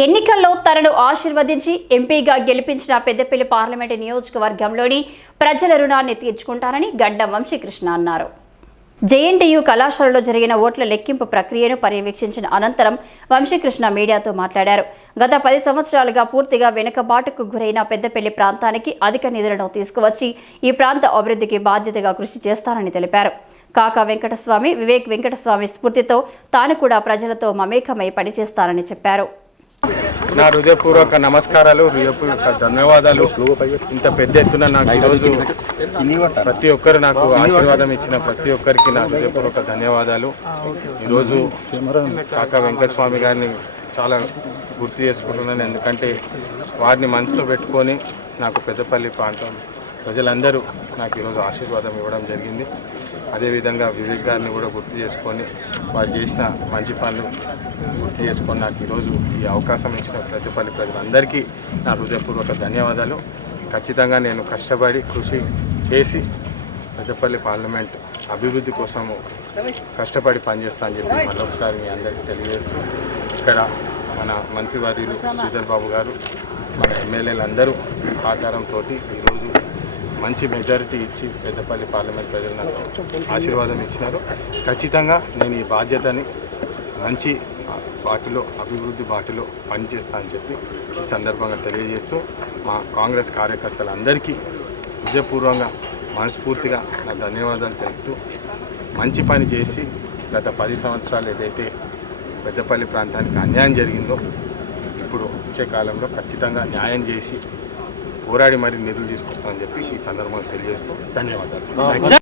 ఎన్నికల్లో తనను ఆశీర్వదించి ఎంపీగా గెలిపించిన పెద్దపల్లి పార్లమెంటు నియోజకవర్గంలోని ప్రజల రుణాన్ని తీర్చుకుంటానని గడ్డం వంశీకృష్ణ అన్నారు. జేఎన్టీయు కళాశాలలో జరిగిన ఓట్ల లెక్కింపు ప్రక్రియను పర్యవేక్షించిన అనంతరం వంశీకృష్ణ మీడియాతో మాట్లాడారు. గత పది సంవత్సరాలుగా పూర్తిగా వెనుకబాటుకు గురైన పెద్దపల్లి ప్రాంతానికి అధిక నిధులను తీసుకువచ్చి ఈ ప్రాంత అభివృద్ధికి బాధ్యతగా కృషి చేస్తానని తెలిపారు. కాకా వెంకటస్వామి వివేక్ వెంకటస్వామి స్ఫూర్తితో తాను కూడా ప్రజలతో మమేకమై పనిచేస్తానని చెప్పారు. నా హృదయపూర్వక నమస్కారాలు హృదయపూర్వక ధన్యవాదాలు. ఇంత పెద్ద ఎత్తున నాకు ఈరోజు ప్రతి ఒక్కరు నాకు ఆశీర్వాదం ఇచ్చిన ప్రతి ఒక్కరికి నా హృదయపూర్వక ధన్యవాదాలు. ఈరోజు కాకా వెంకటస్వామి గారిని చాలా గుర్తు చేసుకుంటున్నాను. ఎందుకంటే వారిని మనసులో పెట్టుకొని నాకు పెద్దపల్లి ప్రాంతం ప్రజలందరూ నాకు ఈరోజు ఆశీర్వాదం ఇవ్వడం జరిగింది. అదేవిధంగా వివేక్ గారిని కూడా గుర్తు చేసుకొని వారు చేసిన మంచి పనులు గుర్తు చేసుకొని నాకు ఈరోజు ఈ అవకాశం ఇచ్చిన ప్రతిపల్లి ప్రజలందరికీ నా హృదయపూర్వక ధన్యవాదాలు. ఖచ్చితంగా నేను కష్టపడి కృషి చేసి పెద్దపల్లి పార్లమెంట్ అభివృద్ధి కోసము కష్టపడి పనిచేస్తా అని చెప్పి మరొకసారి మీ అందరికీ తెలియజేస్తూ ఇక్కడ మన మంత్రివర్యులు శ్రీధర్ బాబు గారు మన ఎమ్మెల్యేలందరూ సహకారంతో ఈరోజు మంచి మెజారిటీ ఇచ్చి పెద్దపల్లి పార్లమెంట్ ప్రజలు నాకు ఆశీర్వాదం ఇచ్చినారు. ఖచ్చితంగా నేను ఈ బాధ్యతని మంచి బాటిలో అభివృద్ధి బాటిలో పనిచేస్తా అని చెప్పి ఈ సందర్భంగా తెలియజేస్తూ మా కాంగ్రెస్ కార్యకర్తలందరికీ హృదయపూర్వంగా మనస్ఫూర్తిగా నా ధన్యవాదాలు తెలుపుతూ మంచి పని చేసి గత పది సంవత్సరాలు ఏదైతే పెద్దపల్లి ప్రాంతానికి అన్యాయం జరిగిందో ఇప్పుడు వచ్చే కాలంలో ఖచ్చితంగా న్యాయం చేసి పోరాడి మరి నిధులు తీసుకొస్తామని చెప్పి ఈ సందర్భంగా తెలియజేస్తూ ధన్యవాదాలు.